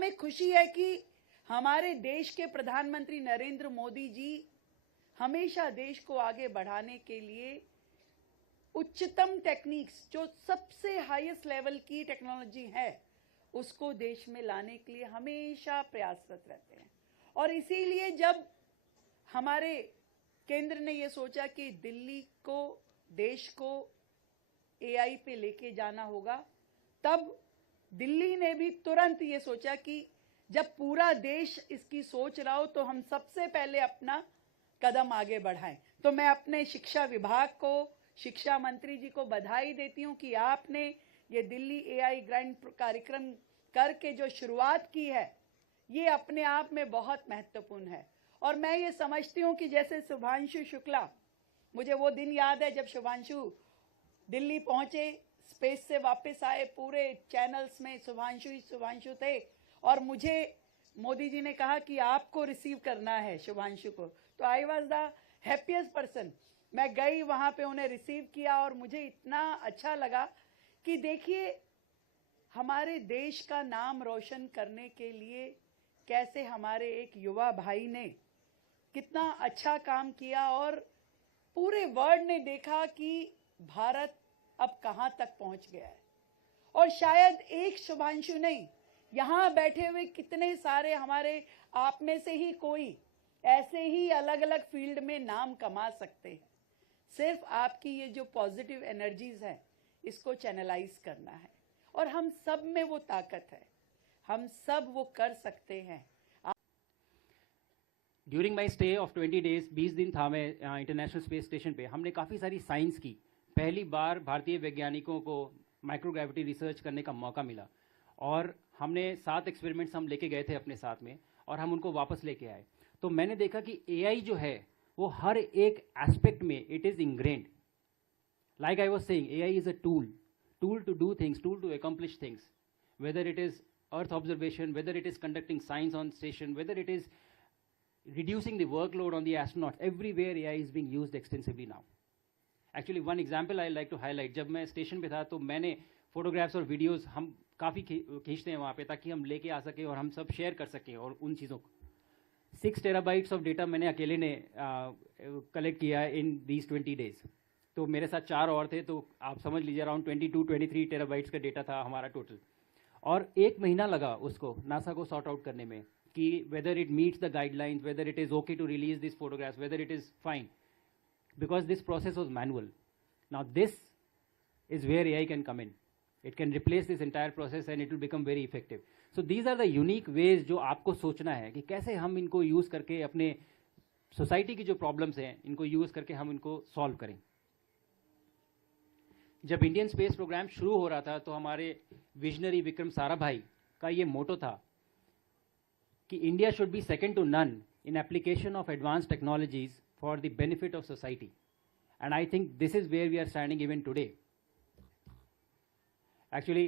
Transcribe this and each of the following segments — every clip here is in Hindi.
हमें खुशी है कि हमारे देश के प्रधानमंत्री नरेंद्र मोदी जी हमेशा देश को आगे बढ़ाने के लिए उच्चतम टेक्निक्स, जो सबसे हाईएस्ट लेवल की टेक्नोलॉजी है, उसको देश में लाने के लिए हमेशा प्रयासरत रहते हैं। और इसीलिए जब हमारे केंद्र ने ये सोचा कि दिल्ली को, देश को एआई पे लेके जाना होगा, तब दिल्ली ने भी तुरंत ये सोचा कि जब पूरा देश इसकी सोच रहा हो तो हम सबसे पहले अपना कदम आगे बढ़ाएं। तो मैं अपने शिक्षा विभाग को, शिक्षा मंत्री जी को बधाई देती हूं कि आपने ये दिल्ली एआई ग्रांट कार्यक्रम करके जो शुरुआत की है, ये अपने आप में बहुत महत्वपूर्ण है। और मैं ये समझती हूं कि जैसे शुभांशु शुक्ला, मुझे वो दिन याद है जब शुभांशु दिल्ली पहुंचे, स्पेस से वापस आए, पूरे चैनल्स में शुभांशु ही शुभांशु थे, और मुझे मोदी जी ने कहा कि आपको रिसीव करना है शुभांशु को। तो I was the happiest person. मैं गई वहां पे, उन्हें रिसीव किया और मुझे इतना अच्छा लगा कि देखिए हमारे देश का नाम रोशन करने के लिए कैसे हमारे एक युवा भाई ने कितना अच्छा काम किया, और पूरे वर्ल्ड ने देखा कि भारत अब कहां तक पहुंच गया है। और शायद एक शुभांशु नहीं, यहां बैठे हुए कितने सारे हमारे आप में से ही कोई ऐसे ही अलग अलग फील्ड में नाम कमा सकते हैं। सिर्फ आपकी ये जो पॉजिटिव एनर्जीज है, इसको चैनलाइज करना है, और हम सब में वो ताकत है, हम सब वो कर सकते हैं। During my stay of 20 days, 20 दिन था मैं इंटरनेशनल स्पेस स्टेशन पे। हमने काफ़ी सारी साइंस की। पहली बार भारतीय वैज्ञानिकों को माइक्रोग्रेविटी रिसर्च करने का मौका मिला, और हमने 7 एक्सपेरिमेंट्स हम लेके गए थे अपने साथ में, और हम उनको वापस लेके आए। तो मैंने देखा कि एआई जो है वो हर एक एस्पेक्ट में it is ingrained. Like I was saying, AI is a tool to do things, tool to accomplish things, whether it is earth observation, whether it is conducting science on station, whether it is reducing the workload on the astronauts. Everywhere AI is being used extensively now. Actually, one example I like to highlight, जब मैं स्टेशन पे था तो मैंने फोटोग्राफ्स और वीडियोस हम काफ़ी खींचते हैं वहाँ पे, ताकि हम लेके आ सकें और हम सब शेयर कर सकें और उन चीज़ों को। 6 टेराबाइट्स ऑफ डेटा मैंने अकेले ने कलेक्ट किया इन दीज 20 डेज। तो मेरे साथ 4 और थे, तो आप समझ लीजिए अराउंड 22-23 टेराबाइट्स का डेटा था हमारा टोटल। और 1 महीना लगा उसको नासा को सॉर्ट आउट करने में कि whether it meets the guidelines, whether it is okay to release these photographs, whether it is fine, because this process was manual. Now this is where AI can come in. It can replace this entire process and it will become very effective. So these are the unique ways जो आपको सोचना है कि कैसे हम इनको यूज़ करके अपने सोसाइटी की जो प्रॉब्लम्स हैं, इनको यूज़ करके हम इनको सॉल्व करें। जब इंडियन स्पेस प्रोग्राम शुरू हो रहा था तो हमारे विजनरी विक्रम साराभाई का ये मोटो था कि India should be second to none in application of advance technologies for the benefit of society, and I think this is where we are standing even today. Actually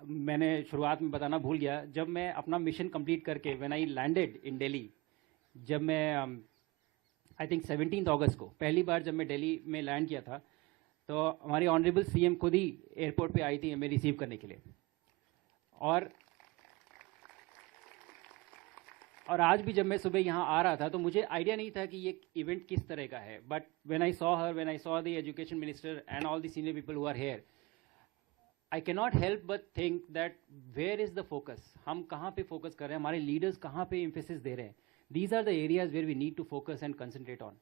मैंने शुरुआत में बताना भूल गया, जब मैं अपना मिशन कंप्लीट करके when I landed in Delhi, जब मैं आई थिंक 17 अगस्त को पहली बार जब मैं दिल्ली में लैंड किया था, तो हमारी ऑनरेबल सीएम खुद ही एयरपोर्ट पे आई थी हमें रिसीव करने के लिए। और आज भी जब मैं सुबह यहाँ आ रहा था तो मुझे आइडिया नहीं था कि ये इवेंट किस तरह का है, but when I saw her, when I saw the education minister and all the senior people who are here, I can not help but think that where is the focus, हम कहाँ पे फोकस कर रहे हैं, हमारे लीडर्स कहाँ पे एम्फेसिस दे रहे हैं। These are the areas where we need to focus and concentrate on.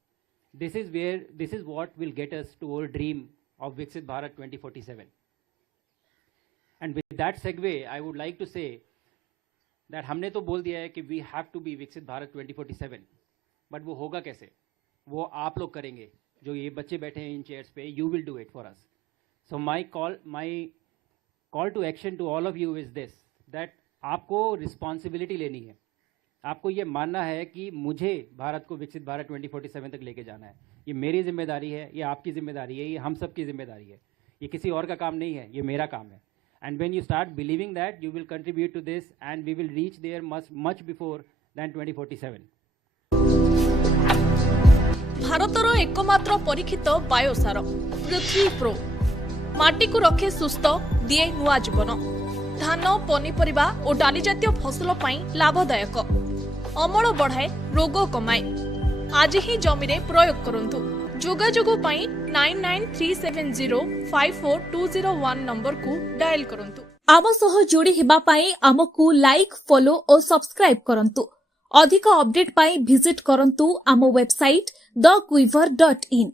This is what will get us to our dream of Viksit Bharat 2047। And with that segue I would like to say that हमने तो बोल दिया है कि वी हैव टू बी विकसित भारत 2047, बट वो होगा कैसे? वो आप लोग करेंगे, जो ये बच्चे बैठे हैं इन चेयर्स पे, you will do it for us. So my call to action to all of you is this, that आपको रिस्पॉन्सिबिलिटी लेनी है, आपको ये मानना है कि मुझे भारत को विकसित भारत 2047 तक लेके जाना है। ये मेरी जिम्मेदारी है, ये आपकी जिम्मेदारी है, ये हम सब की जिम्मेदारी है, ये किसी और का काम नहीं है, ये मेरा काम है। And when you start believing that, you will contribute to this, and we will reach there much before than 2047. भारतर एकमात्र परीक्षित बायोसार पृथ्वी प्रो माटी को रखे सुस्थ दिए नुआ जीवन धान पनीपरिबा और डाली जातीय फसल पई लाभदायक अमल बढ़ाए रोग कमाए आज ही जमी रे प्रयोग करंतु जोगाजोग पई 9937054201 नंबर को डायल करंतु आम सह जोड़ी हेबा पाई आमको लाइक फॉलो और सब्सक्राइब करंतु अधिक अपडेट पाई विजिट करंतु आम वेबसाइट thequiver.in